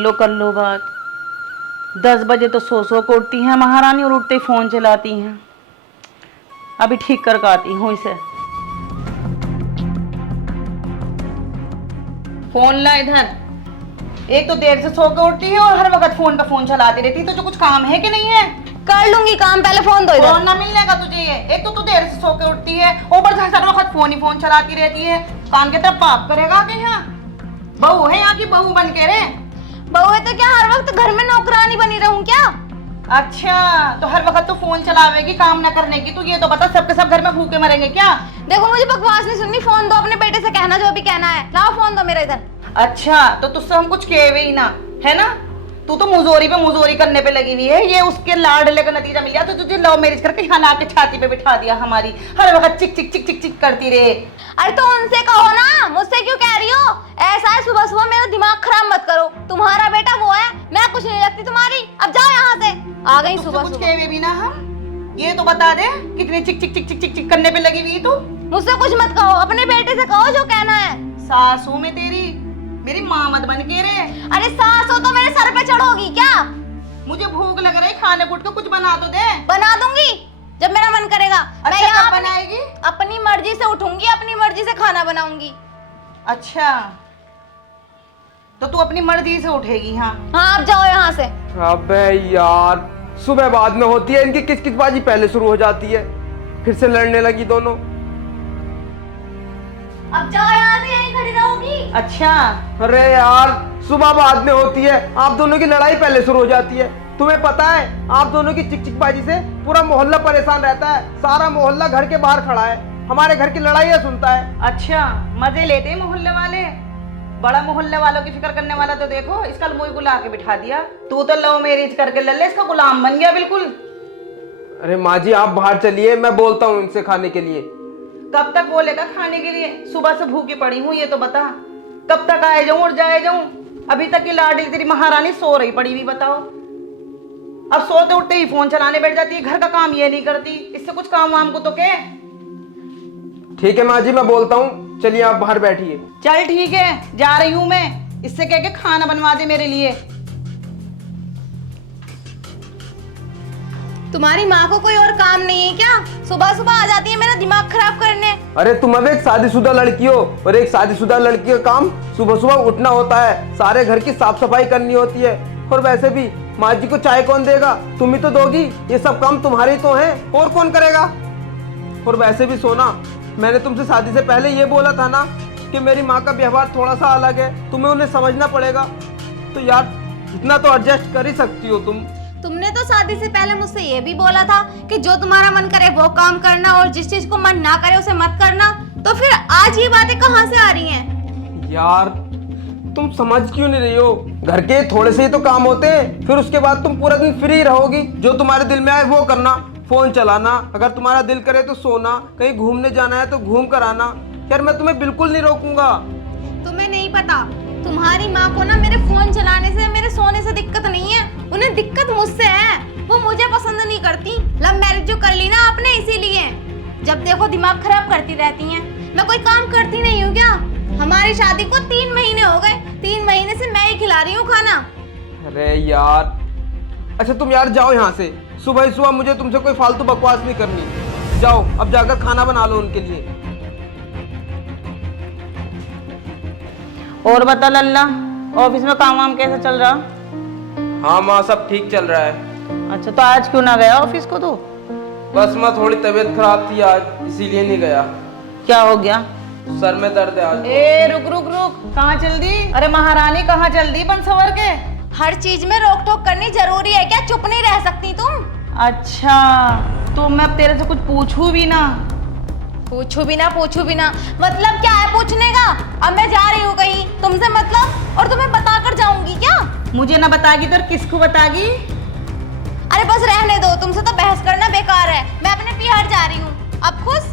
लो कर लो बात। 10 बजे तो सो को उठती हैं महारानी और उठते ही फोन चलाती हैं। अभी ठीक कर आती हूँ इसे। फोन ला इधर। एक तो देर से सो के उठती है और हर वक्त फोन पे फोन चलाती रहती है। तो जो कुछ काम है कि नहीं है? कर लूंगी काम, पहले फोन दो इधर। फोन ना मिलने का तुझे ये। एक तो तू देर से सो के उठती है, ऊपर से हर वक्त फोन ही फोन चलाती रहती है। काम की तरफ पाप करेगा कि यहाँ बहू है, यहाँ की बहू बन के रे। बहू है तो क्या हर वक्त घर में नौकरानी बनी रहूं क्या? अच्छा, तो हर वक्त तो फोन चलावेगी काम ना करने की। तू ये तो बता, सबके सब घर में भूखे मरेंगे क्या? देखो मुझे बकवास नहीं सुननी, फोन दो अपने बेटे से, कहना जो भी कहना है। लाओ फोन दो मेरा इधर। अच्छा, तो तुझसे हम कुछ कहे ही ना, है ना? तू तो मुजोरी पे मुजोरी करने पे लगी हुई है। ये उसके लाडले का नतीजा मिल गया। तो तुझे लव मैरिज करके यहाँ ला के छाती पे बिठा दिया हमारी, हर वक्त चिक चिक चिक चिक चिक करती रहे। अरे तो उनसे कहो ना, मुझसे क्यों कह रही हो? ऐसा है, सुबह सुबह मेरा दिमाग खराब मत करो। तुम्हारा बेटा वो है, मैं कुछ नहीं लगती तुम्हारी। अब जाओ यहाँ से। आ गई सुबह कुछ सुबह। कहे भी ना हम। ये तो बता दे कितनी चिक चिक चिक चिक चिक चिक करने पे लगी हुई तू। मुझसे कुछ मत कहो, अपने बेटे से कहो जो कहना है। सासू में तेरी मेरी माँ मत बन के रे। अरे सास हो तो मेरे सर पे चढ़ोगी क्या? मुझे भूख लग रही, खाने कुट को कुछ बना तो दे। बना दूंगी जब मेरा मन करेगा। अच्छा, मैं यहाँ कब बनाएगी? अपनी मर्जी से उठूंगी, अपनी मर्जी से खाना बनाऊंगी। अच्छा, तो तू अपनी मर्जी से उठेगी? हाँ हाँ, अब जाओ यहाँ से। अबे यार, सुबह बाद में होती है इनकी किचकिचबाजी, पहले शुरू हो जाती है। फिर से लड़ने लगी दोनों। अब जाओ यहाँ से, यहीं खड़ी रहोगी। अच्छा, अरे यार, सुबह बाद में होती है, आप दोनों की लड़ाई पहले शुरू हो जाती है। तुम्हें पता है, आप दोनों की चिकचिकबाजी से पूरा मोहल्ला परेशान रहता है। सारा मोहल्ला घर के बाहर खड़ा है, हमारे घर की लड़ाइयाँ सुनता है। अच्छा, मजे लेते हैं मोहल्ले वाले। बड़ा मोहल्ले वालों की फिक्र करने वाला तो देखो, इसका मुंह को ला के बिठा दिया। तू तो लव मैरिज करके लल्ले इसका गुलाम बन गया बिल्कुल। अरे माँ जी, आप बाहर चलिए, मैं बोलता हूँ इनसे खाने के लिए। कब तक बोलेगा खाने के लिए? सुबह से भूखी पड़ी हूँ, ये तो बता। कब तक आए जाऊं और जाए जाऊं? अभी तक की लाडली तेरी महारानी सो रही पड़ी हुई, बताओ। अब सोते उठते ही फोन चलाने बैठ जाती है, घर का काम ये नहीं करती। इससे कुछ काम वाम को तो कह। ठीक है माँ जी, मैं बोलता हूँ, चलिए आप बाहर बैठिए। चल ठीक है, जा रही हूँ मैं। इससे कह के खाना बनवा दे मेरे लिए। तुम्हारी माँ को कोई और काम नहीं है क्या? सुबह सुबह आ जाती है मेरा दिमाग खराब करने। अरे तुम अब एक शादीशुदा लड़की हो, और एक शादीशुदा लड़की का काम सुबह सुबह उठना होता है, सारे घर की साफ सफाई करनी होती है। और वैसे भी माँ जी को चाय कौन देगा? तुम ही तो दोगी। ये सब काम तुम्हारे ही तो हैं, और कौन करेगा? और वैसे भी सोना, मैंने तुमसे शादी से पहले ये बोला था ना कि मेरी माँ का व्यवहार थोड़ा सा अलग है, तुम्हें उन्हें समझना पड़ेगा। तो यार, इतना तो एडजस्ट कर ही सकती हो तुम। तुमने तो शादी से पहले मुझसे ये भी बोला था कि जो तुम्हारा मन करे वो काम करना, और जिस चीज को मन ना करे उसे मत करना। तो फिर आज ये बातें कहाँ से आ रही हैं? यार, तुम समझ क्यों नहीं रही हो? घर के थोड़े से ही तो काम होते हैं, फिर उसके बाद तुम पूरा दिन फ्री रहोगी। जो तुम्हारे दिल में आए वो करना, फोन चलाना, अगर तुम्हारा दिल करे तो सोना, कहीं घूमने जाना है तो घूम कर आना। यार मैं तुम्हें बिल्कुल नहीं रोकूंगा। तुम्हें नहीं पता, तुम्हारी माँ को ना मेरे फोन चलाने से, मेरे सोने से दिक्कत नहीं है, उन्हें दिक्कत मुझसे है। वो मुझे पसंद नहीं करती। लव मैरिज जो कर ली ना आपने, इसीलिए जब देखो दिमाग खराब करती रहती हैं। मैं कोई काम करती नहीं हूँ क्या? हमारी शादी को 3 महीने हो गए, 3 महीने से मैं ही खिला रही हूँ खाना। अरे यार, अच्छा तुम यार जाओ यहाँ से। सुबह ही सुबह मुझे तुमसे कोई फालतू बकवास नहीं करनी। जाओ, अब जाकर खाना बना लो उनके लिए। और बता लल्ला, ऑफिस में काम वाम कैसा चल रहा? हाँ माँ, सब ठीक चल रहा है। अच्छा, तो आज क्यों ना गया ऑफिस को तू? बस माँ, थोड़ी तबीयत खराब थी आज, इसीलिए नहीं गया। क्या हो गया? सर में दर्द है आज। ए रुक रुक रुक, कहाँ चल दी? अरे महारानी, कहाँ चल दी बन सवर के? हर चीज में रोक टोक करनी जरूरी है क्या? चुप नहीं रह सकती तुम? अच्छा, तो मैं अब तेरे से कुछ पूछूं भी ना? पूछू भी ना, पूछू भी ना, मतलब क्या है पूछने का? अब मैं जा रही हूँ कहीं, तुमसे मतलब, और तुम्हें बताकर जाऊंगी क्या? मुझे ना बतागी तो किसको बतागी? अरे बस रहने दो, तुमसे तो बहस करना बेकार है। मैं अपने पिहाड़ जा रही हूँ। अब खुश?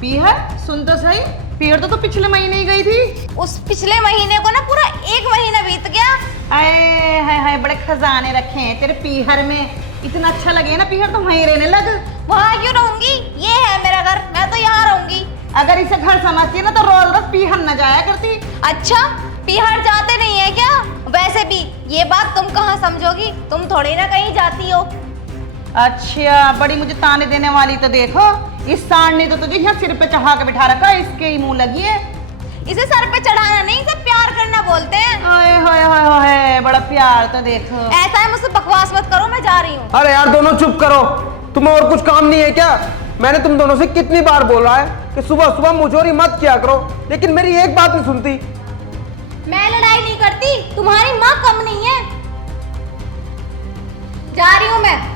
पीहर? सुन तो सही, पीहर तो पिछले महीने ही गई थी। उस पिछले महीने को ना पूरा 1 महीना बीत गया। आए हाय हाय, बड़े खजाने रखे हैं तेरे पीहर में। इतना अच्छा लगे ना पीहर, तो वहीं रहने लग। वहाँ क्यों रहूंगी? ये है मेरा घर, मैं तो यहाँ रहूंगी। अगर इसे घर समझती है ना तो रोज रोज पीहर न जाया करती। अच्छा, पिहाड़ जाते नहीं है क्या? वैसे भी ये बात तुम कहाँ समझोगी, तुम थोड़ी ना कहीं जाती हो। अच्छा, बड़ी मुझे ताने देने वाली तो देखो, इस सांड ने तो तुझे यहाँ सिर पे चढ़ा के बिठा रखा है, इसके ही मुंह लगी है। इसे सर पे चढ़ाना नहीं, इसे प्यार करना बोलते हैं। ओए होए होए होए, बड़ा प्यार तो देखो। ऐसा है, मुझसे बकवास मत करो, मैं जा रही हूँ। अरे यार दोनों चुप करो, तुम्हें और कुछ काम नहीं है क्या? मैंने तुम दोनों से कितनी बार बोला है कि सुबह सुबह मुझोरी मत किया करो, लेकिन मेरी एक बात नहीं सुनती। मैं लड़ाई नहीं करती, तुम्हारी माँ कम नहीं है। जा रही हूँ मैं।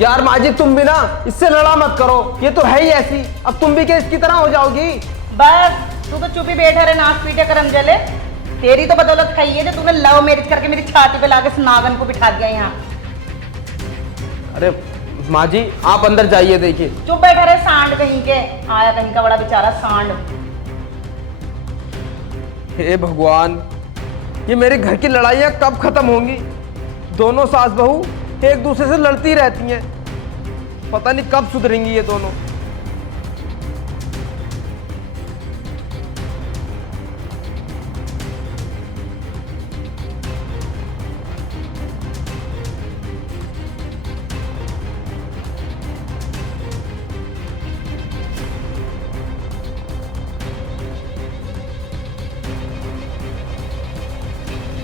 यार माजिद तुम भी ना इससे लड़ा मत करो, ये तो है ही ऐसी, अब तुम भी क्या इसकी तरह हो जाओगी? बस तू तो चुप ही बैठा रहे, नाक पीटे करम जले। तेरी तो बदौलत खाई है जो तूने लव मैरिज करके मेरी छाती पे लाके इस नागन को बिठा दिया यहाँ। अरे माँ जी आप अंदर जाइए, देखिए। चुप बैठा रहे सांड कहीं के, आया कहीं का बड़ा बेचारा सांड। हे भगवान, ये मेरे घर की लड़ाइयाँ कब खत्म होंगी? दोनों सास बहू एक दूसरे से लड़ती रहती हैं, पता नहीं कब सुधरेंगी ये दोनों।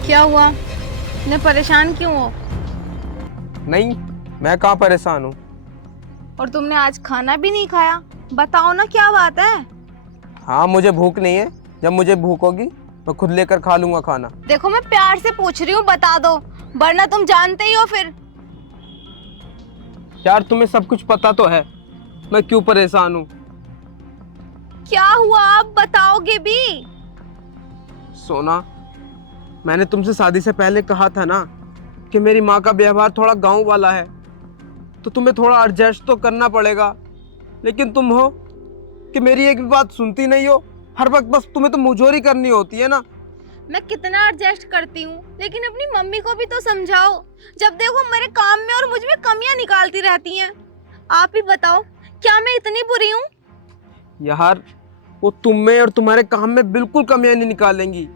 क्या हुआ, इतने परेशान क्यों हो? नहीं, मैं कहाँ परेशान हूँ। और तुमने आज खाना भी नहीं खाया, बताओ ना क्या बात है? हाँ मुझे भूख नहीं है, जब मुझे भूख होगी मैं खुद लेकर खा लूंगा खाना। देखो मैं प्यार से पूछ रही हूँ, बता दो, वरना तुम जानते ही हो फिर। यार तुम्हें सब कुछ पता तो है, मैं क्यों परेशान हूँ। क्या हुआ आप बताओगे भी? सोना, मैंने तुमसे शादी से पहले कहा था ना कि मेरी माँ का व्यवहार थोड़ा गांव वाला है, तो तुम्हें थोड़ा एडजस्ट तो करना पड़ेगा, लेकिन तुम हो कि मेरी एक भी बात सुनती नहीं हो, हर वक्त बस तुम्हें तो मुझोरी करनी होती है ना। मैं कितना एडजस्ट करती हूँ, लेकिन अपनी मम्मी को भी तो समझाओ, जब देखो मेरे काम में और मुझ में कमियां निकालती रहती हैं। आप ही बताओ, क्या मैं इतनी बुरी हूँ? यार वो तुम में और तुम्हारे काम में बिल्कुल कमियां नहीं निकालेंगी,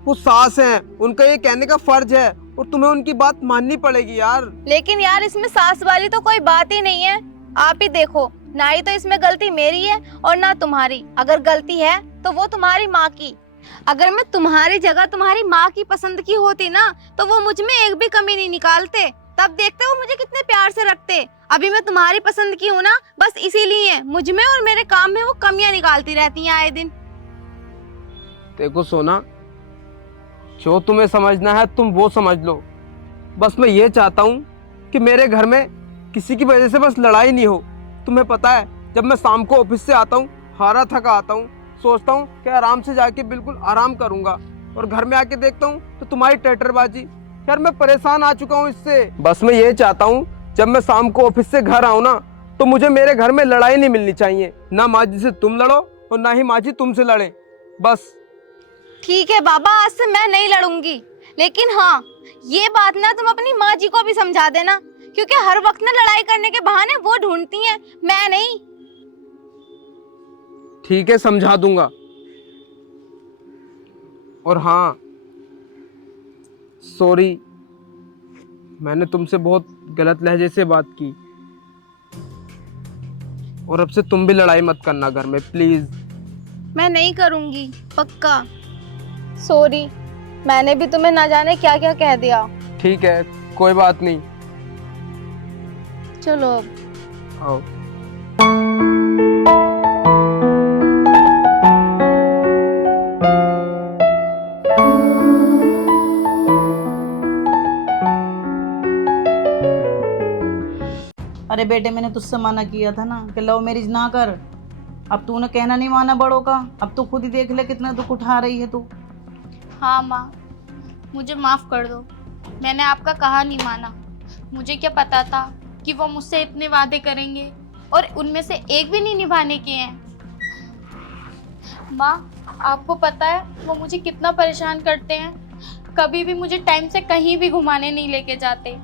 वो सास हैं, उनका ये कहने का फर्ज है और तुम्हें उनकी बात माननी पड़ेगी यार। लेकिन यार इसमें सास वाली तो कोई बात ही नहीं है। आप ही देखो, ना ही तो इसमें गलती मेरी है और ना तुम्हारी। अगर गलती है तो वो तुम्हारी माँ की। अगर मैं तुम्हारी जगह तुम्हारी माँ की पसंद की होती ना, तो वो मुझ में एक भी कमी नहीं निकालते, तब देखते वो मुझे कितने प्यार से रखते। अभी मैं तुम्हारी पसंद की हूँ ना, बस इसीलिए मुझ में और मेरे काम में वो कमियां निकालती रहती हैं आए दिन। देखो सोना, जो तुम्हें समझना है तुम वो समझ लो, बस मैं ये चाहता हूँ कि मेरे घर में किसी की वजह से बस लड़ाई नहीं हो। तुम्हें पता है, जब मैं शाम को ऑफिस से आता हूँ, हारा थका आता हूँ, सोचता हूँ कि आराम से जाके बिल्कुल आराम करूँगा, और घर में आके देखता हूँ तो तुम्हारी टेटरबाजी। यार मैं परेशान आ चुका हूँ इससे। बस मैं ये चाहता हूँ जब मैं शाम को ऑफिस से घर आऊँ ना, तो मुझे मेरे घर में लड़ाई नहीं मिलनी चाहिए, ना माँ जी से तुम लड़ो और ना ही माँ जी तुमसे लड़े, बस। ठीक है बाबा, आज से मैं नहीं लड़ूंगी, लेकिन हाँ ये बात ना तुम अपनी माँ जी को भी समझा देना, क्योंकि हर वक्त ना लड़ाई करने के बहाने वो ढूंढती हैं, मैं नहीं। ठीक है, समझा दूंगा। और हाँ सॉरी, मैंने तुमसे बहुत गलत लहजे से बात की, और अब से तुम भी लड़ाई मत करना घर में, प्लीज। मैं नहीं करूंगी, पक्का। सॉरी, मैंने भी तुम्हें ना जाने क्या क्या कह दिया। ठीक है, कोई बात नहीं। चलो अब। आओ। अरे बेटे, मैंने तुझसे मना किया था ना कि लव मैरिज ना कर। अब तूने कहना नहीं माना बड़ों का, अब तू खुद ही देख ले कितना दुख उठा रही है तू। हाँ माँ, मुझे माफ़ कर दो, मैंने आपका कहा नहीं माना। मुझे क्या पता था कि वो मुझसे इतने वादे करेंगे और उनमें से एक भी नहीं निभाने के हैं। माँ, आपको पता है वो मुझे कितना परेशान करते हैं, कभी भी मुझे टाइम से कहीं भी घुमाने नहीं लेके जाते।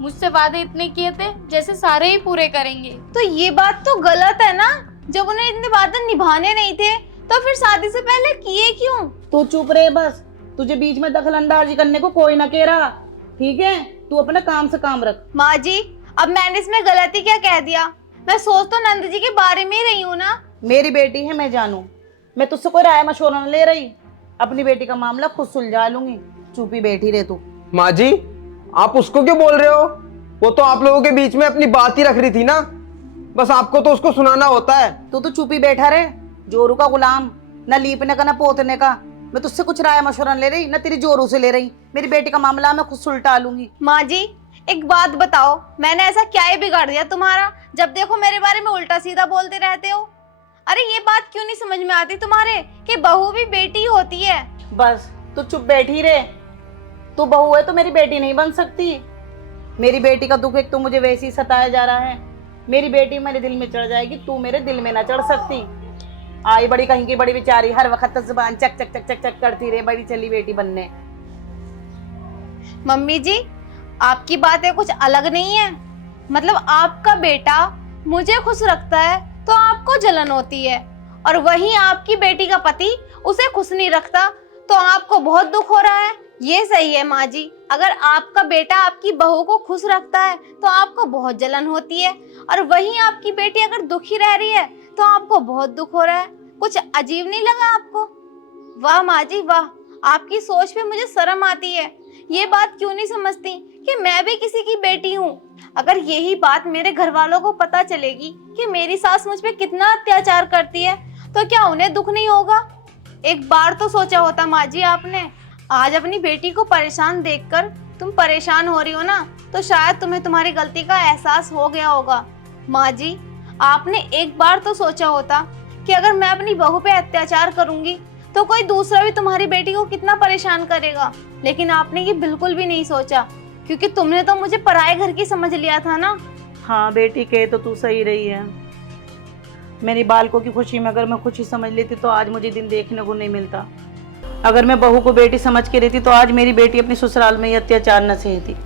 मुझसे वादे इतने किए थे जैसे सारे ही पूरे करेंगे। तो ये बात तो गलत है ना, जब उन्हें इतने वादे निभाने नहीं थे तो फिर शादी से पहले किए क्यों? तू चुप रहे बस, तुझे बीच में दखल अंदाजी करने को कोई ना कह रहा, ठीक है? तू अपना काम से काम रख। माँ जी, अब मैंने इसमें गलती क्या कह दिया? मैं सोच तो नंद जी के बारे में ही रही हूँ ना। मेरी बेटी है, मैं जानू, मैं तुझसे कोई राय मशवरा नहीं ले रही, अपनी बेटी का मामला खुद सुलझा लूंगी। चुपी बैठी रहे तू। माँ जी, आप उसको क्यों बोल रहे हो? वो तो आप लोगों के बीच में अपनी बात ही रख रही थी ना, बस आपको तो उसको सुनाना होता है। तू तो चुपी बैठा रहे, जोरू का गुलाम, न लीपने का न पोतने का। मैं तुझसे कुछ राय मशवरा ले रही, न तेरी जोरू से ले रही। मेरी बेटी का मामला मैं खुद सुलटा लूंगी। माँ जी, एक बात बताओ, मैंने ऐसा क्या ही बिगाड़ दिया तुम्हारा? जब देखो मेरे बारे में उल्टा सीधा बोलते रहते हो। अरे ये बात क्यों नहीं समझ में आती तुम्हारे कि बहू भी बेटी होती है? बस तू चुप बैठी रहे। तू बहू है तो मेरी बेटी नहीं बन सकती। मेरी बेटी का दुख एक तो मुझे वैसे ही सताया जा रहा है। मेरी बेटी मेरे दिल में चढ़ जाएगी, तू मेरे दिल में ना चढ़ सकती। आई बड़ी कहीं की बड़ी बेचारी, हर वक्त जुबान चक चक चक चक चक करती रहे, बड़ी चली बेटी बनने। मम्मी जी, आपकी बातें कुछ अलग नहीं है। मतलब आपका बेटा मुझे खुश रखता है तो आपको जलन होती है, और वहीं आपकी बेटी का पति उसे खुश नहीं रखता तो आपको बहुत दुख हो रहा है। ये सही है माँ जी, अगर आपका बेटा आपकी बहू को खुश रखता है तो आपको बहुत जलन होती है, और वहीं आपकी बेटी अगर दुखी रह रही है तो आपको बहुत दुख हो रहा है। कुछ अजीब नहीं लगा आपको? वाह माँ जी वाह, आपकी सोच पे मुझे शर्म आती है। ये बात क्यों नहीं समझती कि मैं भी किसी की बेटी हूँ। अगर यही बात मेरे घर वालों को पता चलेगी कि मेरी सास मुझ पे कितना अत्याचार करती है, तो क्या उन्हें दुख नहीं होगा? एक बार तो सोचा होता माँ जी आपने। आज अपनी बेटी को परेशान देखकर तुम परेशान हो रही हो ना, तो शायद तुम्हें तुम्हारी गलती का एहसास हो गया होगा। माँ जी, आपने एक बार तो सोचा होता कि अगर मैं अपनी बहू पे अत्याचार करूंगी तो कोई दूसरा भी तुम्हारी बेटी को कितना परेशान करेगा। लेकिन आपने ये बिल्कुल भी नहीं सोचा, क्योंकि तुमने तो मुझे पराये घर की समझ लिया था ना। हाँ बेटी, कहे तो तू सही रही है। मेरी बालकों की खुशी में अगर मैं खुशी समझ लेती तो आज मुझे दिन देखने को नहीं मिलता। अगर मैं बहू को बेटी समझ के रहती तो आज मेरी बेटी अपनी ससुराल में ये अत्याचार न सहती।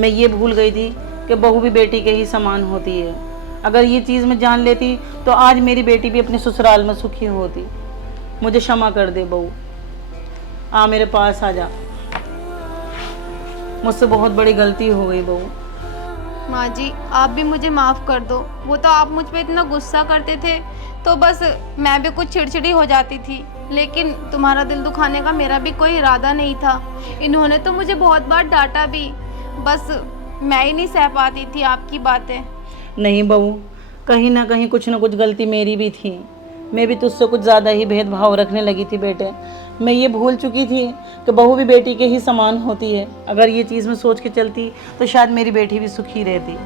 मैं ये भूल गई थी कि बहू भी बेटी के ही समान होती है। अगर ये चीज़ मैं जान लेती तो आज मेरी बेटी भी अपने ससुराल में सुखी होती। मुझे क्षमा कर दे बहू, आ मेरे पास आ जा। मुझसे बहुत बड़ी गलती हो गई बहू। माँ जी, आप भी मुझे माफ़ कर दो। वो तो आप मुझ पे इतना गुस्सा करते थे तो बस मैं भी कुछ चिड़चिड़ी हो जाती थी, लेकिन तुम्हारा दिल दुखाने का मेरा भी कोई इरादा नहीं था। इन्होंने तो मुझे बहुत बार डांटा भी, बस मैं ही नहीं सह पाती थी आपकी बातें। नहीं बहू, कहीं ना कहीं कुछ ना कुछ गलती मेरी भी थी। मैं भी तुझसे कुछ ज़्यादा ही भेदभाव रखने लगी थी बेटे। मैं ये भूल चुकी थी कि बहू भी बेटी के ही समान होती है। अगर ये चीज़ मैं सोच के चलती तो शायद मेरी बेटी भी सुखी रहती।